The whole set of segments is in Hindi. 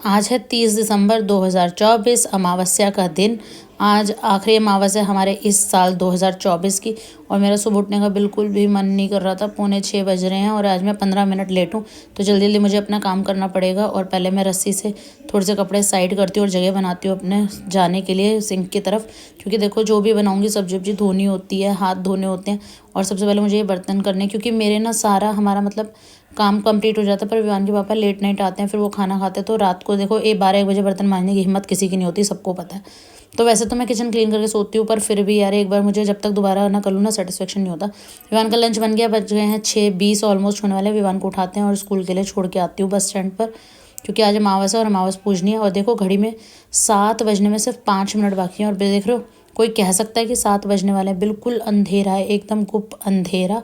आज है 30 दिसंबर 2024, अमावस्या का दिन। आज आखिरी अमावस्या हमारे इस साल 2024 की। और मेरा सुबह उठने का बिल्कुल भी मन नहीं कर रहा था। 5:45 बज रहे हैं और आज मैं 15 मिनट लेट हूँ, तो जल्दी जल्दी मुझे अपना काम करना पड़ेगा। और पहले मैं रस्सी से थोड़े से कपड़े साइड करती हूँ और जगह बनाती हूँ अपने जाने के लिए सिंक की तरफ, क्योंकि देखो जो भी बनाऊँगी सब्जी वब्जी धोनी होती है, हाथ धोने होते हैं। और सबसे पहले मुझे ये बर्तन करने, क्योंकि मेरे ना सारा हमारा मतलब काम कंप्लीट हो जाता है। पर विवान के पापा लेट नाइट आते हैं, फिर वो खाना खाते हैं, तो रात को देखो 12-1 बजे बर्तन मांजने की हिम्मत किसी की नहीं होती, सबको पता है। तो वैसे तो मैं किचन क्लीन करके सोती हूँ, पर फिर भी यार एक बार मुझे जब तक दोबारा ना कर लूँ ना सेटिस्फेक्शन नहीं होता। विवान का लंच बन गया, बज गए हैं 6:20 ऑलमोस्ट होने वाले। विवान को उठाते हैं और स्कूल के लिए छोड़ के आती हूँ बस स्टैंड पर, क्योंकि आज अमावस है और अमावस पूजनी है। और देखो घड़ी में 7 बजने में सिर्फ 5 मिनट बाकी हैं और देख रहे हो कोई कह सकता है कि 7 बजने वाले हैं। बिल्कुल अंधेरा है, एकदम गुप अंधेरा।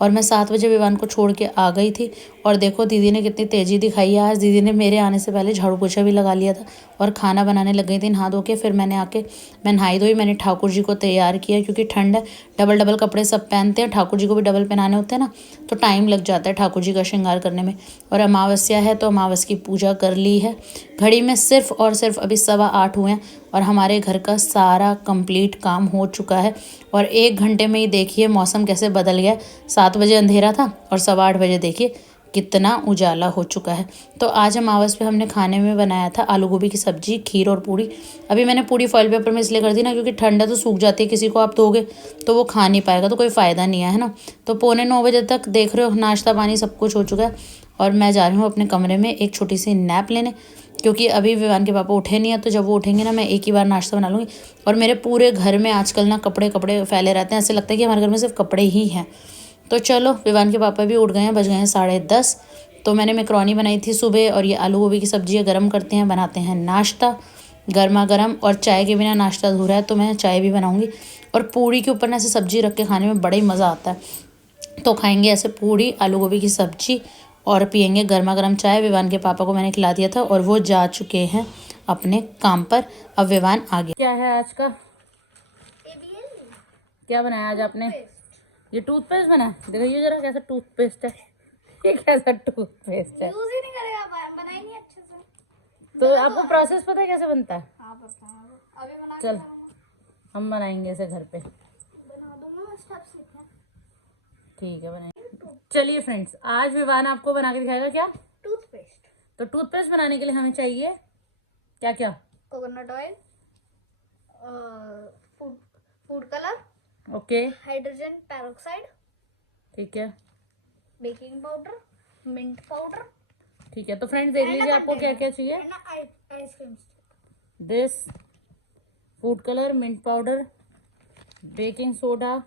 और मैं 7 बजे विवान को छोड़ के आ गई थी। और देखो दीदी ने कितनी तेज़ी दिखाई है आज। दीदी ने मेरे आने से पहले झाड़ू पोछा भी लगा लिया था और खाना बनाने लग गई थी नहा धो के। फिर मैं नहाई धोई, मैंने ठाकुर जी को तैयार किया, क्योंकि ठंड है, डबल डबल कपड़े सब पहनते हैं, ठाकुर जी को भी डबल पहनाने होते हैं ना, तो टाइम लग जाता है ठाकुर जी का श्रृंगार करने में। और अमावस्या है तो अमावस की पूजा कर ली है। घड़ी में सिर्फ और सिर्फ अभी 7:15 हुए हैं और हमारे घर का सारा कंप्लीट काम हो चुका है। और 1 घंटे में ही देखिए मौसम कैसे बदल गया। 7 बजे अंधेरा था और 8:15 बजे देखिए कितना उजाला हो चुका है। तो आज अमावस पे हमने खाने में बनाया था आलू गोभी की सब्जी, खीर और पूड़ी। अभी मैंने पूड़ी फॉइल पेपर में इसलिए कर दी ना, क्योंकि ठंडा तो सूख जाती है, किसी को आप दोगे तो वो खा नहीं पाएगा, तो कोई फ़ायदा नहीं है ना। तो 8:45 बजे तक देख रहे हो नाश्ता पानी सब कुछ हो चुका है। और मैं जा रही हूँ अपने कमरे में एक छोटी सी नैप लेने, क्योंकि अभी विवान के पापा उठे नहीं है। तो जब वो उठेंगे ना, मैं एक ही बार नाश्ता बना लूँगी। और मेरे पूरे घर में आजकल ना कपड़े कपड़े फैले रहते हैं, ऐसे लगता है कि हमारे घर में सिर्फ कपड़े ही हैं। तो चलो विवान के पापा भी उठ गए हैं, बज गए हैं 10:30। तो मैंने मैक्रोनी बनाई थी सुबह और ये आलू गोभी की सब्जी है, गर्म करते हैं, बनाते हैं नाश्ता गर्मा गर्म। और चाय के बिना नाश्ता अधूरा है, तो मैं चाय भी बनाऊँगी। और पूड़ी के ऊपर ना ऐसे सब्जी रख के खाने में बड़ा ही मज़ा आता है। तो खाएंगे ऐसे पूड़ी आलू गोभी की सब्जी और पियेंगे गर्मा गर्म चाय। विवान के पापा को मैंने खिला दिया था और वो जा चुके हैं अपने काम पर। अब विवान आ गया। क्या है आज का, क्या बनाया आज आपने? ये टूथपेस्ट बना है, देखो ये जरा कैसा टूथपेस्ट है, ये कैसा टूथपेस्ट है। यूज ही नहीं करेगा, बना ही नहीं अच्छे से। तो आपको प्रोसेस पता है कैसे बनता है? हाँ पता है, अभी बना चल हम बनाएंगे इसे घर पे। बना दूंगा मैं, स्टेप्स लिखे हैं। ठीक है बनाएंगे। चलिए फ्रेंड्स, आज विवान आपको बना के दिखाएगा क्या? टूथपेस्ट। तो टूथपेस्ट बनाने के लिए हमें चाहिए क्या क्या? Coconut oil, food colour, okay hydrogen peroxide, ठीक है बेकिंग पाउडर, मिंट पाउडर। ठीक है। तो फ्रेंड्स देख लीजिए आपको क्या क्या चाहिए। Ice cream this food colour, mint powder, baking soda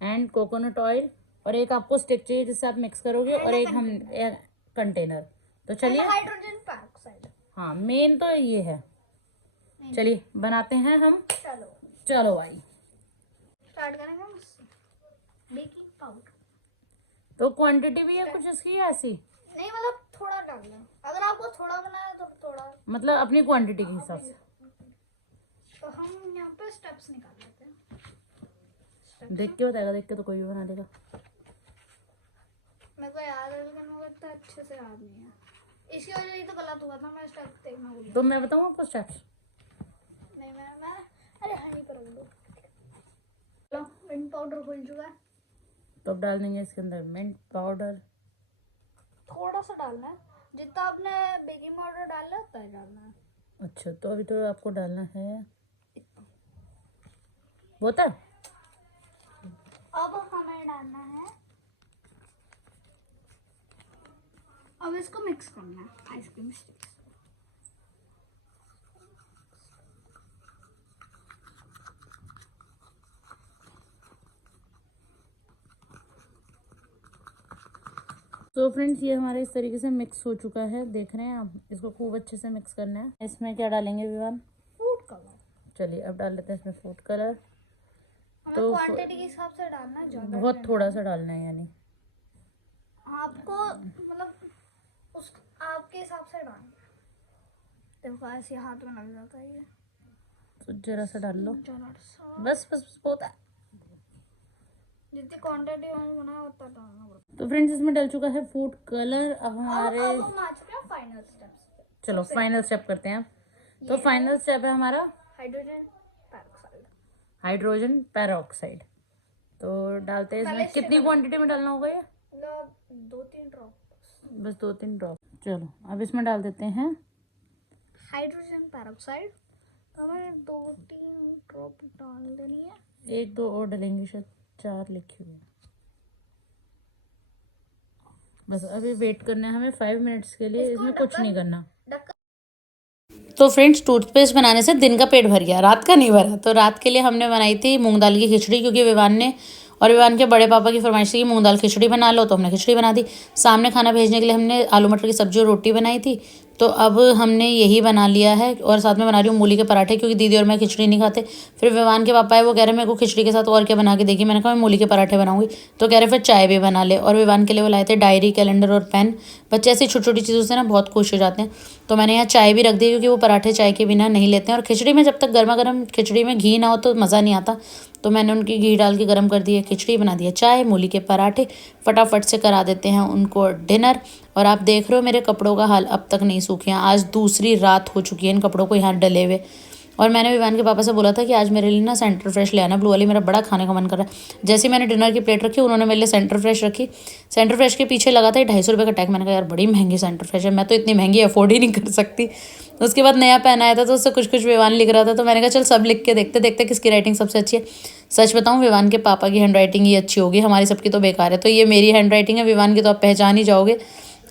and coconut oil. और एक आपको स्टिक चाहिए जिससे आप मिक्स करोगे, और एक हम कंटेनर। तो चलिए, हाइड्रोजन पेरोक्साइड। हाँ मेन तो ये है। चलिए बनाते हैं हम। चलो चलो भाई स्टार्ट करेंगे हम बेकिंग पाउडर। तो क्वांटिटी भी है कुछ इसकी ऐसी? नहीं मतलब थोड़ा डालना, अगर आपको थोड़ा बनाना है तो थोड़ा, मतलब अपनी क्वांटिटी के हिसाब से। तो हम यहाँ पे स्टेप्स निकाल लेते हैं। देख के बताएगा, देख के तो कोई भी बना देगा। मेरे को याद है लेकिन मुझे इतना अच्छे से याद नहीं है, इसकी वजह से तो गलत हुआ था। मैं स्टेप देखना भूल तो मैं बताऊँ आपको स्टेप्स? नहीं मैं अरे हनी पर रख दो। चलो मिंट पाउडर खुल चुका है, तो अब डाल देंगे इसके अंदर मिंट पाउडर। थोड़ा सा डालना है, जितना आपने बेकिंग पाउडर डाला है उतना ही डालना है। अच्छा तो अभी तो आपको डालना है वो था। अब हमें डालना है, अब इसको मिक्स करना है आइसक्रीम स्टिक्स। तो फ्रेंड्स ये हमारे इस तरीके से मिक्स हो चुका है, देख रहे हैं आप। इसको खूब अच्छे से मिक्स करना है। इसमें क्या डालेंगे विवान? Food colour. चलिए अब डाल लेते हैं इसमें फूड कलर। तो क्वांटिटी के हिसाब से डालना है, ज्यादा बहुत थोड़ा सा डालना है, यानी आपको मतलब उस आपके हिसाब से डालना। देखो ऐसे हाथ में लग जाता है ये, तो जरा सा डाल लो, जरा सा, बस बस बस बहुत है। जितनी क्वांटिटी में बनाया उतना डालना पड़ता तो फ्रेंड्स इसमें डल चुका है फूड कलर। अब है। हमारे अब हम आ चुके हैं फाइनल स्टेप्स चलो फाइनल स्टेप करते हैं अब। तो फाइनल स्टेप है हमारा हाइड्रोजन पेरोक्साइड। तो डालते हैं इसमें, कितनी क्वांटिटी में डालना होगा ये? मतलब 2-3 ड्रॉप, बस 2-3 ड्रॉप। चलो अब इसमें डाल देते हैं हाइड्रोजन पेरोक्साइड। तो हमें 2-3 ड्रॉप डाल देनी है। 1-2 और डालेंगे, शायद 4 लिखे हुए हैं। बस अभी वेट करना है हमें 5 मिनट्स के लिए, इसमें कुछ नहीं करना। तो फ्रेंड्स, टूथपेस्ट बनाने से दिन का पेट भर गया, रात का नहीं भरा। तो रात के लिए हमने बनाई थी मूंग दाल की खिचड़ी, क्योंकि विवान ने और विवान के बड़े पापा की फरमाइश थी कि मूंग दाल खिचड़ी बना लो, तो हमने खिचड़ी बना दी। सामने खाना भेजने के लिए हमने आलू मटर की सब्जी और रोटी बनाई थी। तो अब हमने यही बना लिया है, और साथ में बना रही हूँ मूली के पराठे, क्योंकि दीदी और मैं खिचड़ी नहीं खाते। फिर विवान के पापा है, वो कह रहे मेरे को खिचड़ी के साथ और क्या बना के देगी। मैंने कहा मैं मूली के पराठे बनाऊंगी। तो कह रहे फिर चाय भी बना ले। और विवान के लिए वो लाए थे डायरी, कैलेंडर और पेन। बच्चे ऐसी छोटी छोटी चीज़ों से ना बहुत खुश हो जाते हैं। तो मैंने यहाँ चाय भी रख दी, क्योंकि वो पराठे चाय के बिना नहीं लेते हैं। और खिचड़ी में जब तक गर्मा गर्म खिचड़ी में घी ना हो तो मज़ा नहीं आता। तो मैंने उनकी घी डाल के गर्म कर दी है खिचड़ी, बना दिया चाय, मूली के पराठे। फटाफट से करा देते हैं उनको डिनर। और आप देख रहे हो मेरे कपड़ों का हाल अब तक नहीं सूखे हैं। आज दूसरी रात हो चुकी है इन कपड़ों को यहाँ डले हुए। और मैंने विवान के पापा से बोला था कि आज मेरे लिए ना सेंटर फ्रेश ले आना ब्लू वाली, मेरा बड़ा खाने का मन कर रहा है। जैसे ही मैंने डिनर की प्लेट रखी, उन्होंने मेरे लिए सेंटर फ्रेश रखी। सेंटर फ्रेश के पीछे लगा था 250 रुपये का टैग। मैंने कहा यार बड़ी महंगी सेंटर फ्रेश है, मैं तो इतनी महंगी अफोर्ड ही नहीं कर सकती। उसके बाद नया पेन आया था, तो उससे कुछ कुछ विवान लिख रहा था। तो मैंने कहा चल सब लिख के देखते देखते किसकी राइटिंग सबसे अच्छी है। सच बताऊं, विवान के पापा की हैंड राइटिंग ही अच्छी होगी, हमारी सबकी तो बेकार है। तो ये मेरी हैंड राइटिंग है, विवान की तो आप पहचान ही जाओगे।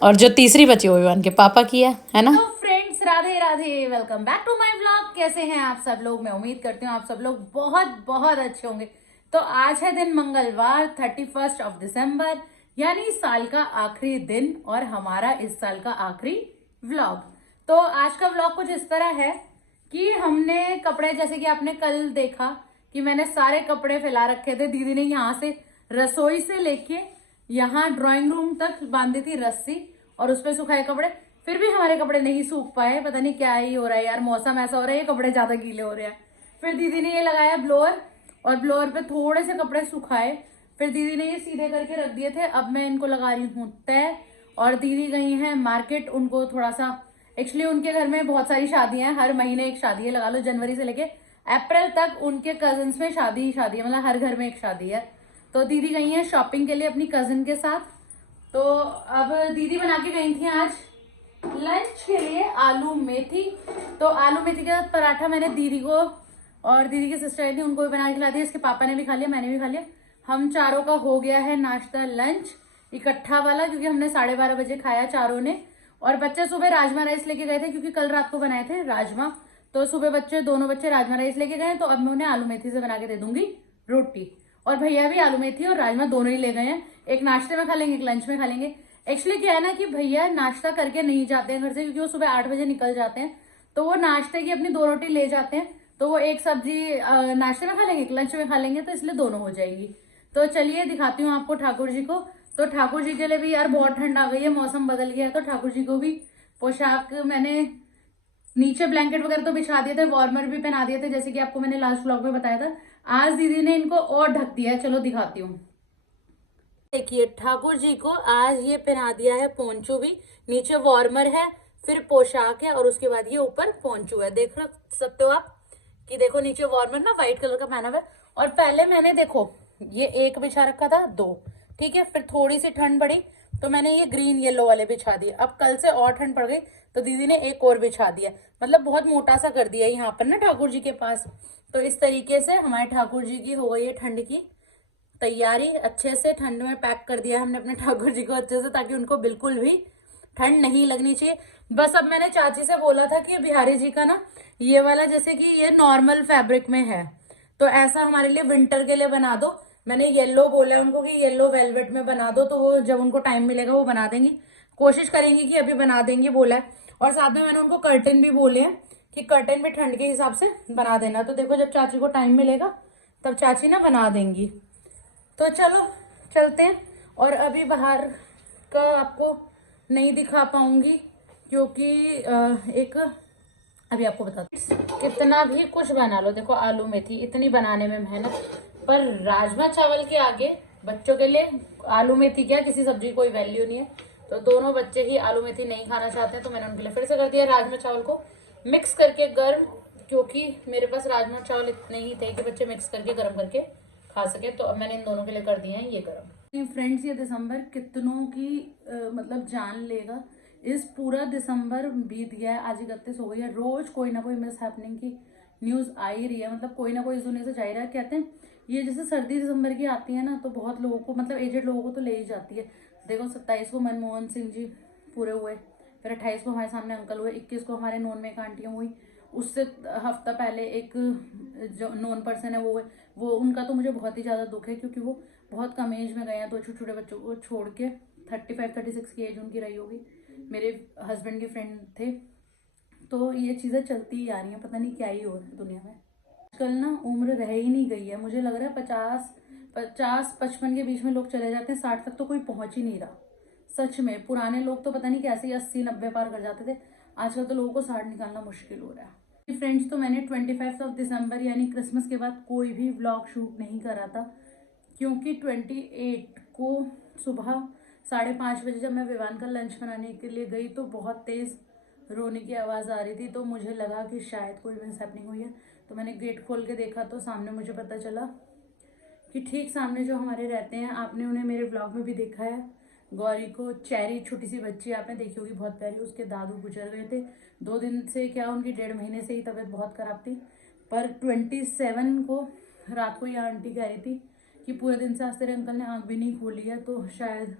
और जो तीसरी बची वो विवान के पापा की है ना। तो friends, Radhe Radhe, welcome back to my vlog. कैसे हैं आप सब लोग? मैं उम्मीद करती हूँ आप सब लोग बहुत बहुत अच्छे होंगे। तो आज है दिन मंगलवार, 31 दिसंबर, यानी साल का आखिरी दिन और हमारा इस साल का आखिरी व्लॉग। तो आज का व्लॉग कुछ इस तरह है कि हमने कपड़े, जैसे कि आपने कल देखा कि मैंने सारे कपड़े फैला रखे थे। दीदी ने यहाँ से रसोई से लेके यहाँ ड्राइंग रूम तक बांधी थी रस्सी, और उस पर सुखाए कपड़े। फिर भी हमारे कपड़े नहीं सूख पाए, पता नहीं क्या ही हो रहा है यार, मौसम ऐसा हो रहा है, ये कपड़े ज्यादा गीले हो रहे हैं। फिर दीदी ने ये लगाया ब्लोअर, और ब्लोअर पे थोड़े से कपड़े सुखाए। फिर दीदी ने ये सीधे करके रख दिए थे। अब मैं इनको लगा रही हूँ तय। और दीदी गई है मार्केट, उनको थोड़ा सा, एक्चुअली उनके घर में बहुत सारी शादियां हैं, हर महीने एक शादी है, लगा लो जनवरी से लेके अप्रैल तक उनके कजन्स में शादी ही शादी है, मतलब हर घर में एक शादी है। तो दीदी गई है शॉपिंग के लिए अपनी कजिन के साथ। तो अब दीदी बना के गई थी आज लंच के लिए आलू मेथी। तो आलू मेथी के साथ पराठा मैंने दीदी को और दीदी की सिस्टर आई थी, उनको भी बना के खिला दिया। इसके पापा ने भी खा लिया, मैंने भी खा लिया। हम चारों का हो गया है नाश्ता लंच इकट्ठा वाला, क्योंकि हमने 12:30 बजे खाया चारों ने। और बच्चे सुबह राजमा राइस लेके गए थे, क्योंकि कल रात को बनाए थे राजमा। तो सुबह दोनों बच्चे राजमा राइस लेके गए। तो अब मैं उन्हें आलू मेथी से बना के दे दूंगी रोटी। और भैया भी आलू मेथी और राजमा दोनों ही ले गए हैं। एक नाश्ते में खा लेंगे, एक लंच में खा लेंगे। एक्चुअली क्या है ना कि भैया नाश्ता करके नहीं जाते हैं घर से, क्योंकि वो सुबह 8 बजे निकल जाते हैं। तो वो नाश्ते की अपनी 2 रोटी ले जाते हैं। तो वो एक सब्जी नाश्ते में खा लेंगे, एक लंच में खा लेंगे, तो इसलिए दोनों हो जाएंगी। तो चलिए दिखाती हूँ आपको ठाकुर जी को। तो ठाकुर जी के लिए भी यार बहुत ठंड आ गई है, मौसम बदल गया है। तो ठाकुर जी को भी पोशाक, मैंने नीचे ब्लैंकेट वगैरह तो बिछा दिए थे, वार्मर भी पहना दिए थे, जैसे कि आपको मैंने लास्ट व्लॉग में बताया था। आज दीदी ने इनको और ढक दिया है, चलो दिखाती हूँ। देखिए ठाकुर जी को आज ये पहना दिया है पोंचू भी, नीचे वार्मर है, फिर पोशाक है, और उसके बाद ये ऊपर पोंचू है। देख सकते हो आप कि देखो नीचे वार्मर ना व्हाइट कलर का पहना हुआ है। और पहले मैंने देखो ये एक बिछा रखा था, 2, ठीक है। फिर थोड़ी सी ठंड बढ़ी तो मैंने ये ग्रीन येलो वाले बिछा दिए। अब कल से और ठंड पड़ गई तो दीदी ने एक और बिछा दिया, मतलब बहुत मोटा सा कर दिया यहाँ पर ना ठाकुर जी के पास। तो इस तरीके से हमारे ठाकुर जी की हो गई है ठंड की तैयारी। अच्छे से ठंड में पैक कर दिया हमने अपने ठाकुर जी को अच्छे से, ताकि उनको बिल्कुल भी ठंड नहीं लगनी चाहिए। बस अब मैंने चाची से बोला था कि बिहारी जी का ना ये वाला, जैसे कि ये नॉर्मल फैब्रिक में है, तो ऐसा हमारे लिए विंटर के लिए बना दो। मैंने येलो बोला है उनको कि येलो वेलवेट में बना दो, तो वो जब उनको टाइम मिलेगा वो बना देंगी, कोशिश करेंगी कि अभी बना देंगी बोला है। और साथ में मैंने उनको कर्टन भी बोले हैं कि कर्टन भी ठंड के हिसाब से बना देना। तो देखो जब चाची को टाइम मिलेगा तब चाची ना बना देंगी। तो चलो चलते हैं। और अभी बाहर का आपको नहीं दिखा पाऊंगी, क्योंकि एक अभी आपको बता कितना भी कुछ बना लो, देखो आलू मेथी इतनी बनाने में मेहनत, पर राजमा चावल के आगे बच्चों के लिए आलू मेथी क्या, किसी सब्जी कोई वैल्यू नहीं है। तो दोनों बच्चे ही आलू मेथी नहीं खाना चाहते हैं, तो मैंने उनके लिए फिर से कर दिया राजमा चावल को मिक्स करके गर्म, क्योंकि मेरे पास राजमा चावल इतने ही थे कि बच्चे मिक्स करके गर्म करके खा सके। तो अब मैंने इन दोनों के लिए कर दिए हैं ये गर्म। फ्रेंड्स, ये दिसंबर कितनों की मतलब जान लेगा। इस पूरा दिसंबर बीत गया है, आज 31 हो गई है, रोज कोई ना कोई मिस हैपनिंग की न्यूज आ ही रही है। मतलब कोई ना कोई इस दुनिया से जा ही रहा है। कहते हैं ये जैसे सर्दी दिसंबर की आती है ना, तो बहुत लोगों को, मतलब एजेड लोगों को तो ले ही जाती है। देखो 27 को मनमोहन सिंह जी पूरे हुए, फिर 28 को हमारे सामने अंकल हुए, 21 को हमारे नॉन में एक आंटियाँ हुई, उससे हफ्ता पहले एक जो नॉन पर्सन है वो हुए। वो उनका तो मुझे बहुत ही ज़्यादा दुख है, क्योंकि वो बहुत कम एज में गए हैं, 2 छोटे छोटे बच्चों को छोड़ के। 35-36 की एज उनकी रही होगी। मेरे हस्बैंड के फ्रेंड थे। तो ये चीज़ें चलती ही आ रही हैं, पता नहीं क्या ही हो रहा है दुनिया में आजकल ना। उम्र रह ही नहीं गई है, मुझे लग रहा है 50-55 के बीच में लोग चले जाते हैं, 60 तक तो कोई पहुंच ही नहीं रहा। सच में पुराने लोग तो पता नहीं कैसे ही 80-90 पार कर जाते थे, आजकल तो लोगों को 60 निकालना मुश्किल हो रहा है। फ्रेंड्स, तो मैंने 25 दिसंबर यानी क्रिसमस के बाद कोई भी व्लॉग शूट नहीं करा था, क्योंकि 28 को सुबह 5:30 बजे जब मैं विवान का लंच बनाने के लिए गई तो बहुत तेज़ रोने की आवाज़ आ रही थी। तो मुझे लगा कि शायद कोई मिस हैपनिंग हुई है। तो मैंने गेट खोल के देखा तो सामने मुझे पता चला कि ठीक सामने जो हमारे रहते हैं, आपने उन्हें मेरे ब्लॉग में भी देखा है, गौरी को, चेरी छोटी सी बच्ची आपने देखी होगी बहुत प्यारी, उसके दादू गुजर गए थे 2 दिन से, क्या उनकी 1.5 महीने से ही तबीयत बहुत ख़राब थी। पर 27 को रात को ये आंटी कह रही थी कि पूरे दिन से आज तेरे अंकल ने आँख भी नहीं खोली है, तो शायद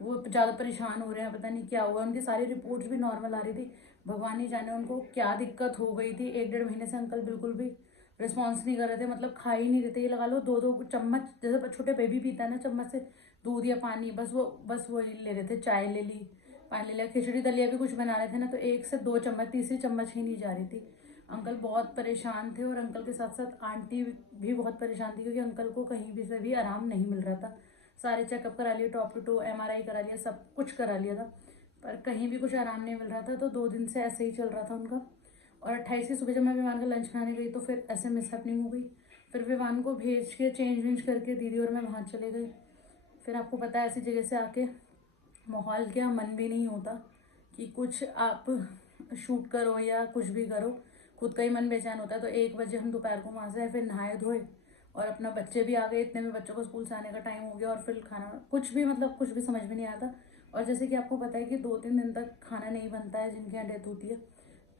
वो ज़्यादा परेशान हो रहे हैं, पता नहीं क्या हुआ। उनकी सारी रिपोर्ट्स भी नॉर्मल आ रही थी, भगवान ही जाने उनको क्या दिक्कत हो गई थी। 1-1.5 महीने से अंकल बिल्कुल भी रिस्पॉन्स नहीं कर रहे थे, मतलब खा ही नहीं रहे थे। ये लगा लो 2-2 चम्मच, जैसे छोटे बेबी पीता है ना चम्मच से दूध या पानी, बस वो ले रहे थे। चाय ले ली, पानी ले लिया, खिचड़ी दलिया भी कुछ बना रहे थे ना, तो 1 से 2 चम्मच, तीसरी चम्मच ही नहीं जा रही थी। अंकल बहुत परेशान थे, और अंकल के साथ साथ आंटी भी बहुत परेशान थी, क्योंकि अंकल को कहीं भी से भी आराम नहीं मिल रहा था। सारे चेकअप करा लिए, टॉप टू टो MRI करा लिया, सब कुछ करा लिया था, पर कहीं भी कुछ आराम नहीं मिल रहा था। तो 2 दिन से ऐसे ही चल रहा था उनका। और 28 की सुबह जब मैं विवान का लंच खाने गई तो फिर ऐसे मिस हैपनिंग हो गई। फिर विवान को भेज के चेंज वेंज करके दीदी और मैं वहाँ चले गए। फिर आपको पता है ऐसी जगह से आके माहौल क्या, मन भी नहीं होता कि कुछ आप शूट करो या कुछ भी करो, खुद का ही मन बेचैन होता है। तो 1 बजे हम दोपहर को वहाँ से आए, फिर नहाए धोए, और अपना बच्चे भी आ गए, इतने में बच्चों को स्कूल से आने का टाइम हो गया, और फिर खाना कुछ भी, मतलब कुछ भी समझ में नहीं आता। और जैसे कि आपको पता है कि 2-3 दिन तक खाना नहीं बनता है जिनके यहाँ डेथ होती है,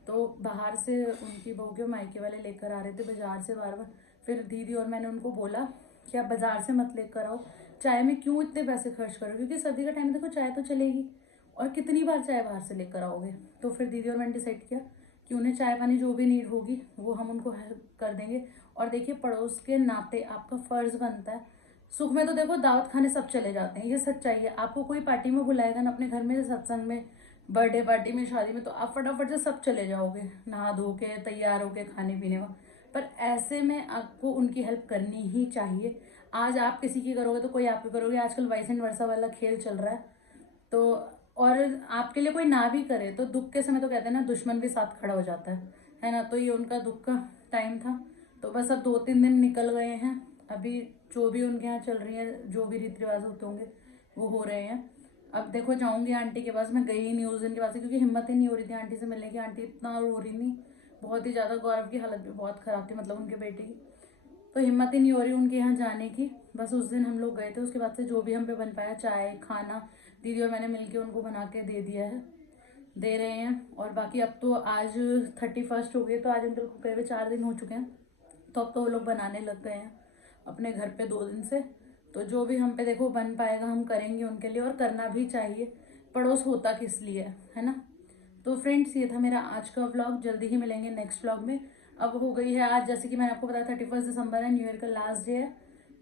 तो बाहर से उनकी बहू के मायके वाले लेकर आ रहे थे बाजार से बार बार। फिर दीदी और मैंने उनको बोला कि आप बाजार से मत लेकर आओ, चाय में क्यों इतने पैसे खर्च करो, क्योंकि सर्दी का टाइम देखो चाय तो चलेगी, और कितनी बार चाय बाहर से लेकर आओगे। तो फिर दीदी और मैंने डिसाइड किया कि उन्हें चाय पानी जो भी नीड होगी वो हम उनको हेल्प कर देंगे। और देखिए, पड़ोस के नाते आपका फ़र्ज़ बनता है। सुख में तो देखो दावत खाने सब चले जाते हैं, ये सच्चाई है। आपको कोई पार्टी में बुलाएगा ना, अपने घर में, सत्संग में, बर्थडे पार्टी में, शादी में, तो आप फटाफट से सब चले जाओगे, नहा धो के तैयार होके खाने पीने में। पर ऐसे में आपको उनकी हेल्प करनी ही चाहिए। आज आप किसी की करोगे तो कोई आपकी करोगे। आजकल वाइस एंड वर्सा वाला खेल चल रहा है। तो और आपके लिए कोई ना भी करे तो दुख के समय तो कहते हैं ना, दुश्मन भी साथ खड़ा हो जाता है ना। तो ये उनका दुख का टाइम था। तो बस अब 2-3 दिन निकल गए हैं। अभी जो भी उनके यहाँ चल रही है, जो भी रीति रिवाज होते होंगे वो हो रहे हैं। अब देखो, जाऊंगी आंटी के पास। मैं गई ही नहीं उस दिन के पास, क्योंकि हिम्मत ही नहीं हो रही थी आंटी से मिलने की। आंटी इतना रो रही थी, बहुत ही ज़्यादा। गौरव की हालत भी बहुत ख़राब थी, मतलब उनके बेटे की। तो हिम्मत ही नहीं हो रही उनके यहाँ जाने की। बस उस दिन हम लोग गए थे, उसके बाद से जो भी हम पे बन पाया, चाय खाना, दीदी और मैंने मिलके उनको बना के दे दिया है, दे रहे हैं। और बाकी अब तो आज 31 हो गई, तो आज अंकल को गए हुए 4 दिन हो चुके हैं, तो अब तो वो लोग बनाने लग गए हैं अपने घर पे 2 दिन से। तो जो भी हम पे देखो बन पाएगा हम करेंगे उनके लिए, और करना भी चाहिए। पड़ोस होता किस लिए है ना। तो फ्रेंड्स, ये था मेरा आज का व्लॉग। जल्दी ही मिलेंगे नेक्स्ट व्लॉग में। अब हो गई है आज, जैसे कि मैंने आपको बताया, 31 दिसंबर है, न्यू ईयर का लास्ट डे है।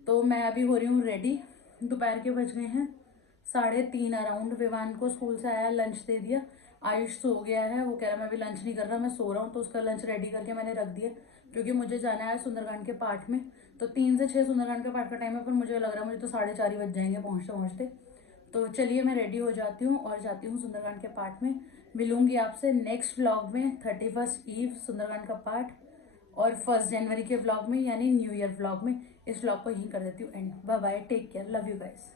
तो मैं अभी हो रही हूँ रेडी। दोपहर के बज गए हैं 3:30 अराउंड। विवान को स्कूल से आया, लंच दे दिया। आयुष सो गया है, वो कह रहा मैं अभी लंच नहीं कर रहा, मैं सो रहा हूँ। तो उसका लंच रेडी करके मैंने रख दिया, क्योंकि मुझे जाना है सुंदरकांड के पाठ में। तो 3 से 6 सुंदरकांड के पाठ का टाइम है, पर मुझे लग रहा है मुझे तो 4:30 ही बज जाएंगे पहुँचते पहुँचते। तो चलिए मैं रेडी हो जाती हूँ और जाती हूँ सुंदरकांड के पाठ में। मिलूंगी आपसे नेक्स्ट व्लॉग में, 31 ईव सुंदरकांड का पाठ, और 1 जनवरी के व्लॉग में, यानी न्यू ईयर व्लॉग में। इस व्लॉग को यहीं कर देती हूँ end. Bye bye, take care, love you guys.